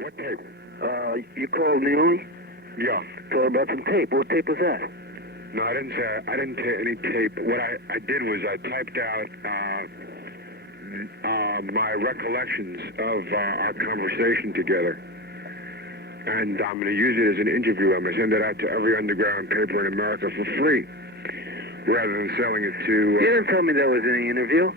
What tape? You called me on? Yeah. Told about some tape. What tape was that? No, I didn't take any tape. What I did was I typed out my recollections of our conversation together. And I'm going to use it as an interview. I'm going to send it out to every underground paper in America for free, rather than selling it to... You didn't tell me there was any interview.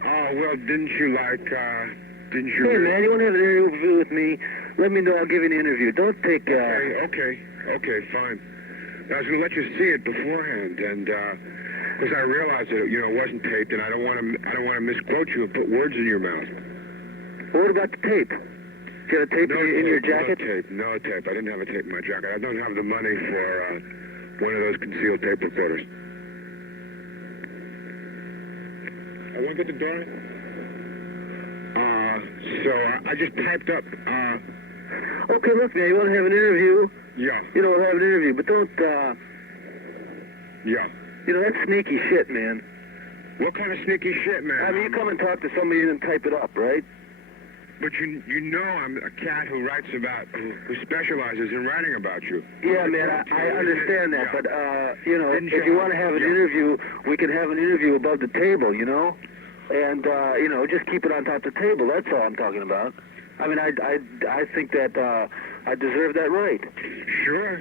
Oh, well, didn't you didn't you... Hey, man, you want to have an interview with me? Let me know. I'll give you an interview. Don't take... Okay, fine. I was going to let you see it beforehand, and because I realized that it wasn't taped, and I don't want to misquote you and put words in your mouth. What about the tape? You got a tape in your jacket? No tape. I didn't have a tape in my jacket. I don't have the money for one of those concealed tape recorders. I want to get the door. So I just typed up. Okay, look, man. You want to have an interview? Yeah. You know, we'll have an interview, but don't. Yeah. You know, that's sneaky shit, man. What kind of sneaky shit, man? I mean, you come and talk to somebody and then type it up, right? But you know I'm a cat who writes about, who specializes in writing about you. Yeah, man, I understand that, but, you know, if you want to have an interview, we can have an interview above the table, you know? And, you know, just keep it on top of the table, that's all I'm talking about. I mean, I think that I deserve that right. Sure,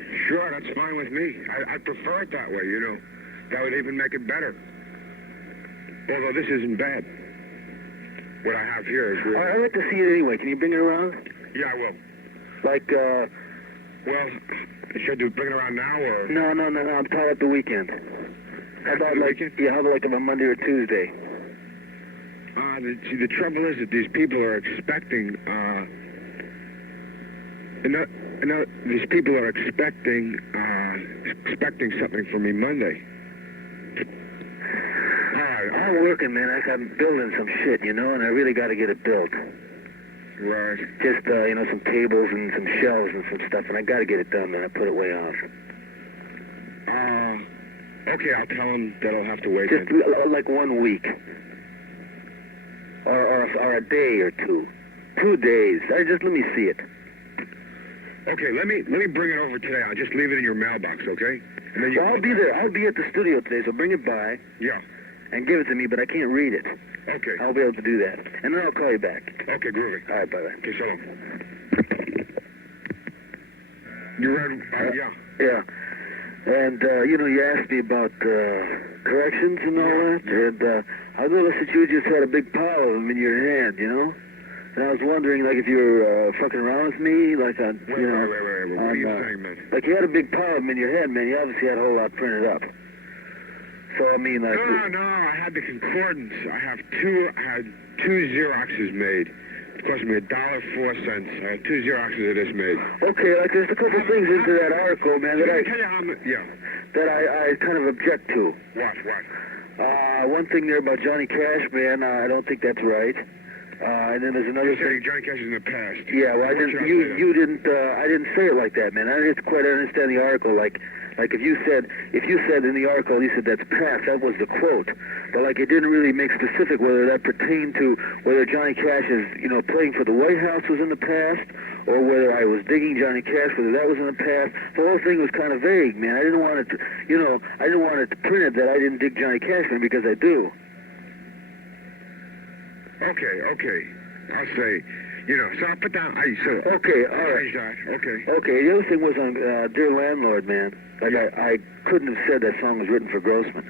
that's fine with me. I prefer it that way, you know. That would even make it better. Although this isn't bad. What I have here is really... I'd like to see it anyway. Can you bring it around? Yeah, I will. Like, well, should I bring it around now, or... No, I'm tied up the weekend. How about, like, yeah, how about, like, on a Monday or Tuesday? See, the trouble is that these people are expecting, these people are expecting something from me Monday. I'm working, man. I'm building some shit, you know, and I really got to get it built. Right. Just, you know, some tables and some shelves and some stuff, and I got to get it done, man. I put it way off. Okay, I'll tell him that I'll have to wait. Just like 1 week. Or a day or two. 2 days. Just let me see it. Okay, let me bring it over today. I'll just leave it in your mailbox, okay? And then I'll be there. I'll be at the studio today, so bring it by. Yeah. And give it to me, but I can't read it. Okay. I'll be able to do that. And then I'll call you back. Okay, groovy. All right, bye-bye. Okay, so long. You read? Yeah. Yeah. And, you know, you asked me about corrections and all that. And I noticed that you just had a big pile of them in your hand, you know? And I was wondering, like, if you were fucking around with me, like on, Wait. What are you saying, man? Like, you had a big pile of them in your head, man. You obviously had a whole lot printed up. So, I mean, like... No, I had the concordance. I had two Xeroxes made. It cost me $1.04. I had 2 Xeroxes of this made. Okay, like, there's a couple things into that article, man, that I kind of object to. What? One thing there about Johnny Cash, man, I don't think that's right. And then there's another thing. Johnny Cash is in the past. Yeah, well, I didn't say it like that, man. I didn't quite understand the article. Like if you said in the article, you said that's past, that was the quote. But like it didn't really make specific whether that pertained to whether Johnny Cash is, you know, playing for the White House was in the past, or whether I was digging Johnny Cash, whether that was in the past. The whole thing was kind of vague, man. I didn't want it to, you know, I didn't want it to print it that I didn't dig Johnny Cash, man, because I do. Okay. I'll say, you know, so I'll put down, okay, all right. Okay, the other thing was on Dear Landlord, man. Like, yeah. I couldn't have said that song was written for Grossman.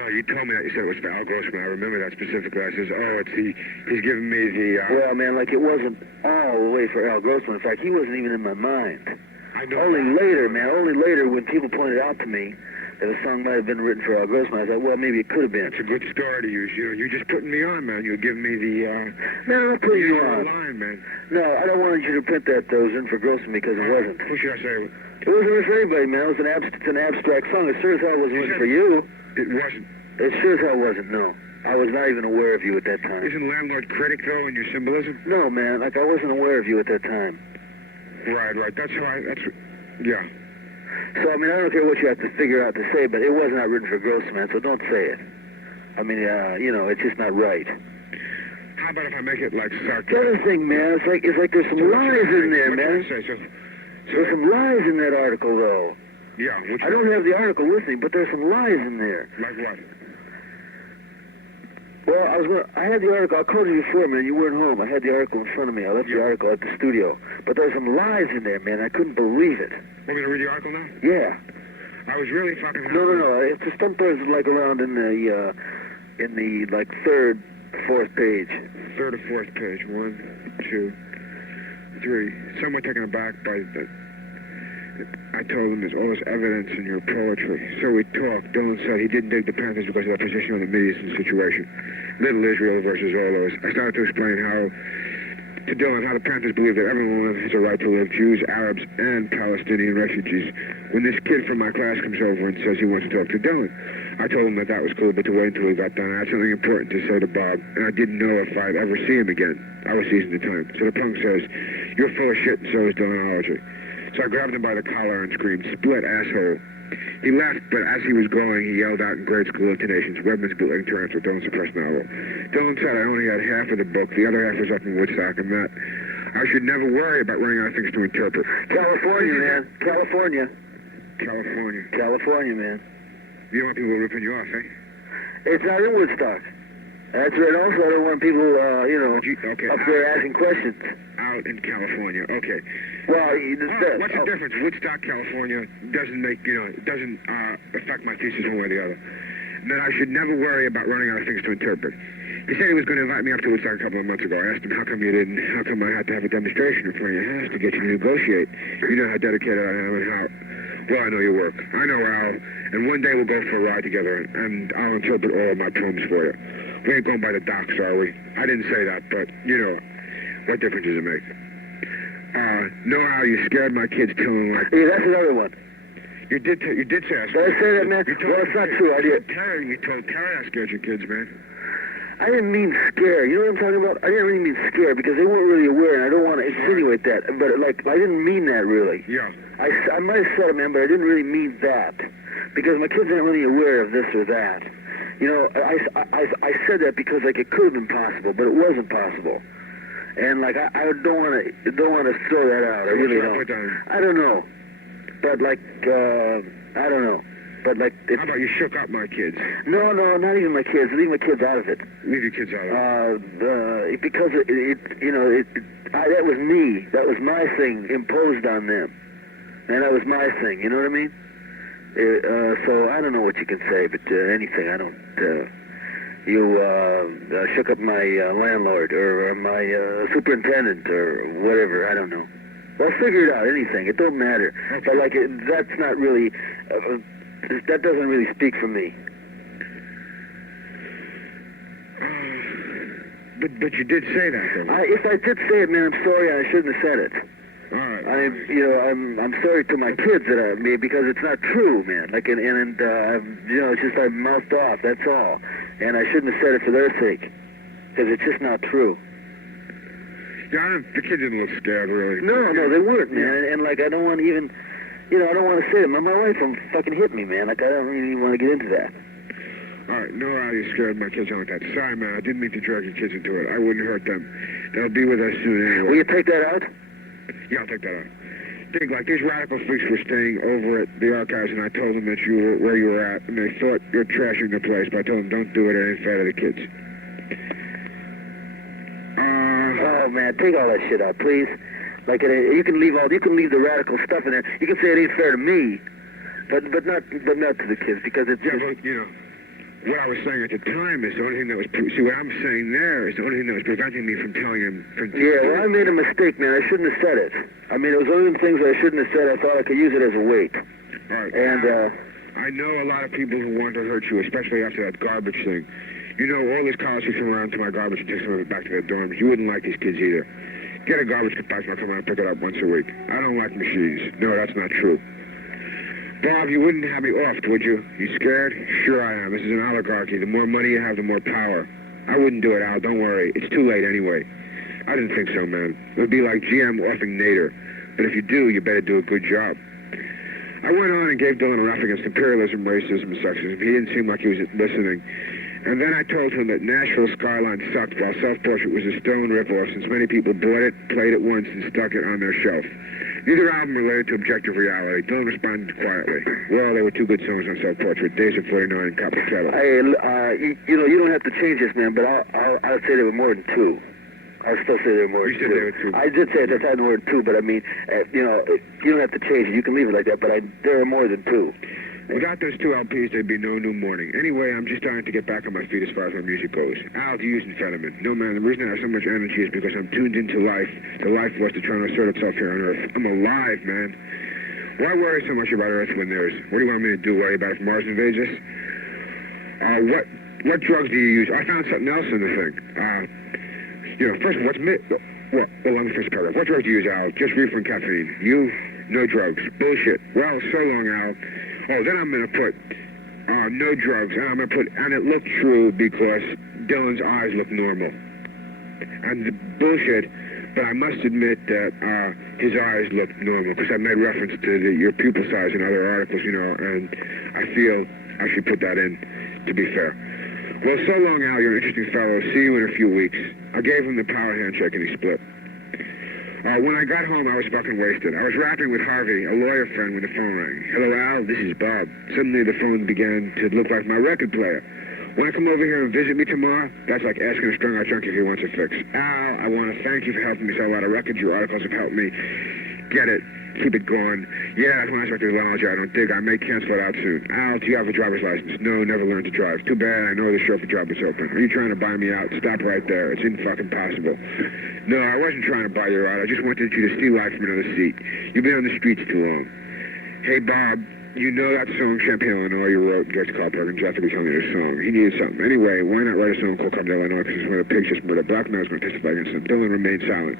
No, you told me that. You said it was for Al Grossman. I remember that specifically. I says, he's giving me the... Well, man, like, it wasn't all the way for Al Grossman. In fact, he wasn't even in my mind. I know. Only later when people pointed out to me that a song might have been written for Al Grossman, I thought, well, maybe it could have been. It's a good story to use. You're just putting me on, man. You're giving me the... No, I'm not putting you on. Line, man. No, I don't want you to print that was in for Grossman because it wasn't. Who should I say? It wasn't written for anybody, man. It was an abstract song. It sure as hell wasn't written for you. It wasn't. It sure as hell wasn't, no. I was not even aware of you at that time. Isn't Landlord critic, though, in your symbolism? No, man. Like, I wasn't aware of you at that time. Right. Yeah. So, I mean, I don't care what you have to figure out to say, but it was not written for Grossman, so don't say it. I mean, you know, it's just not right. how about if I make it like sarcastic? The other thing, man, it's like there's some lies in there, man. There's some lies in that article, though. Yeah, I don't have the article with me, but there's some lies in there. Like what? Well, I had the article. I called you before, man. You weren't home. I had the article in front of me. I left the article at the studio. But there's some lies in there, man. I couldn't believe it. Want me to read the article now? Yeah. I was really fucking happy. No. It's the sometimes like around in the like third, fourth page. Third or fourth page. 1, 2, 3. Somewhat taken aback by the. I told him there's all this evidence in your poetry. So we talked. Dylan said he didn't dig the Panthers because of their position on the Mideast situation. Little Israel versus all those. I started to explain to Dylan how the Panthers believe that everyone has a right to live, Jews, Arabs, and Palestinian refugees. When this kid from my class comes over and says he wants to talk to Dylan, I told him that was cool, but to wait until he got done. I had something important to say to Bob, and I didn't know if I'd ever see him again. I was seizing the time. So the punk says, "You're full of shit, and so is Dylanology." So I grabbed him by the collar and screamed, "Split, asshole." He laughed, but as he was going, he yelled out in grade school intonations, "Webman's bootlegging Tarantula, Dylan's suppressed novel." Dylan said I only had half of the book, the other half was up in Woodstock, and that I should never worry about running out of things to interpret. California, man. California. California, man. You don't want people ripping you off, eh? It's not in Woodstock. That's right. Also, I don't want people, up there asking questions. Out in California, okay. Well, what's the difference? Woodstock, California doesn't affect my thesis one way or the other. That I should never worry about running out of things to interpret. He said he was going to invite me up to Woodstock a couple of months ago. I asked him, how come you didn't? How come I had to have a demonstration in front of your house to get you to negotiate? You know how dedicated I am and how well I know your work. I know Al, and one day we'll go for a ride together, and I'll interpret all of my poems for you. We ain't going by the docks, are we? I didn't say that, but, what difference does it make? No, Al, you scared my kids telling like... Yeah, that's another one. You did say I Did I say that, man? Well, it's not true. I did. You told Terry I scared your kids, man. I didn't mean scare. You know what I'm talking about? I didn't really mean scare because they weren't really aware, and I don't want to insinuate that. But, I didn't mean that, really. Yeah. I might have said it, man, but I didn't really mean that. Because my kids aren't really aware of this or that. I said that because, it could have been possible, but it wasn't possible. And, I don't want to throw that out. I really don't. I don't know. But, I don't know. But, how about you shook up my kids? No, not even my kids. Leave my kids out of it. Leave your kids out of it? Because that was me. That was my thing imposed on them. And that was my thing. You know what I mean? So I don't know what you can say, but anything. I don't. You shook up my landlord or my superintendent or whatever. I don't know. Well, figure it out. Anything. It don't matter. Okay. But that's not really. That doesn't really speak for me. But you did say that, though. If I did say it, man, I'm sorry. I shouldn't have said it. All right. I'm sorry to my kids because it's not true, man. It's just I mouthed off. That's all, and I shouldn't have said it for their sake, because it's just not true. Yeah, the kids didn't look scared, really. No, they weren't, man. And I don't want to even, I don't want to say it. My wife will fucking hit me, man. I don't really want to get into that. All right, no, Al, you scared my kids like that. Sorry, man. I didn't mean to drag your kids into it. I wouldn't hurt them. They'll be with us soon anyway. Will you take that out? Yeah, I'll take that out. Think these radical freaks were staying over at the archives, and I told them that you were where you were at, and they thought you're trashing the place, but I told them don't do it. It ain't fair to the kids. Oh man, take all that shit out, please. You can leave the radical stuff in there. You can say it ain't fair to me, but not to the kids because it's yeah, just... but what I was saying at the time is the only thing that was... See, what I'm saying there is the only thing that was preventing me from telling him... Well, I made a mistake, man. I shouldn't have said it. I mean, it was one of the things that I shouldn't have said. I thought I could use it as a weight. All right. And, I know a lot of people who want to hurt you, especially after that garbage thing. All these college kids come around to my garbage and take some of it back to their dorms. You wouldn't like these kids either. Get a garbage compactor and I'll come around and pick it up once a week. I don't like machines. No, that's not true. Bob, you wouldn't have me offed, would you? You scared? Sure I am. This is an oligarchy. The more money you have, the more power. I wouldn't do it, Al. Don't worry. It's too late anyway. I didn't think so, man. It would be like GM offing Nader. But if you do, you better do a good job. I went on and gave Dylan a rap against imperialism, racism, and sexism. He didn't seem like he was listening. And then I told him that Nashville Skyline sucked while Self-Portrait was a stone ripoff since many people bought it, played it once, and stuck it on their shelf. Neither album related to objective reality. Dylan responded quietly. Well, there were two good songs on Self-Portrait, Days of 49 and Copper Kettle. You know, you don't have to change this, man, but I'll say there were more than two. I'll still say there were more than two. You said there were two. I did say that I had more than two, but I mean, you know, you don't have to change it. You can leave it like that, but there were more than two. Without those two LPs, there'd be no New Morning. Anyway, I'm just starting to get back on my feet as far as my music goes. Al, do you use amphetamine? No, man, the reason I have so much energy is because I'm tuned into life, the life force that's trying to assert itself here on Earth. I'm alive, man. Why worry so much about Earth when there's... What do you want me to do? Worry about if Mars invades us? What drugs do you use? I found something else in the thing. You know, first of all, Well, let me finish the paragraph. What drugs do you use, Al? Just reefer and caffeine. You? No drugs. Bullshit. Well, so long, Al. Oh, then I'm going to put no drugs, and I'm going to put, and it looked true because Dylan's eyes look normal. And the bullshit, but I must admit that his eyes look normal because I made reference to your pupil size in other articles, you know, and I feel I should put that in, to be fair. Well, so long, Al. You're an interesting fellow. See you in a few weeks. I gave him the power handshake, and he split. When I got home, I was fucking wasted. I was rapping with Harvey, a lawyer friend, when the phone rang. Hello, Al. This is Bob. Suddenly, the phone began to look like my record player. Want to come over here and visit me tomorrow? That's like asking a strung-out junkie if he wants a fix. Al, I want to thank you for helping me sell a lot of records. Your articles have helped me. Get it. Keep it going. Yeah, that's one aspect of the technology I don't dig. I may cancel it out soon. Al, do you have a driver's license? No, never learned to drive. Too bad. I know the chauffeur job is open. Are you trying to buy me out? Stop right there. It's fucking possible. No, I wasn't trying to buy you out. I just wanted you to steal life from another seat. You've been on the streets too long. Hey, Bob, you know that song Champaign, Illinois you wrote? George Carpenter Jeff to be telling you the song. He needed something. Anyway, why not write a song called Come to Illinois? Because it's where the pigs just murdered black men was going to testify against him. Dylan remained silent.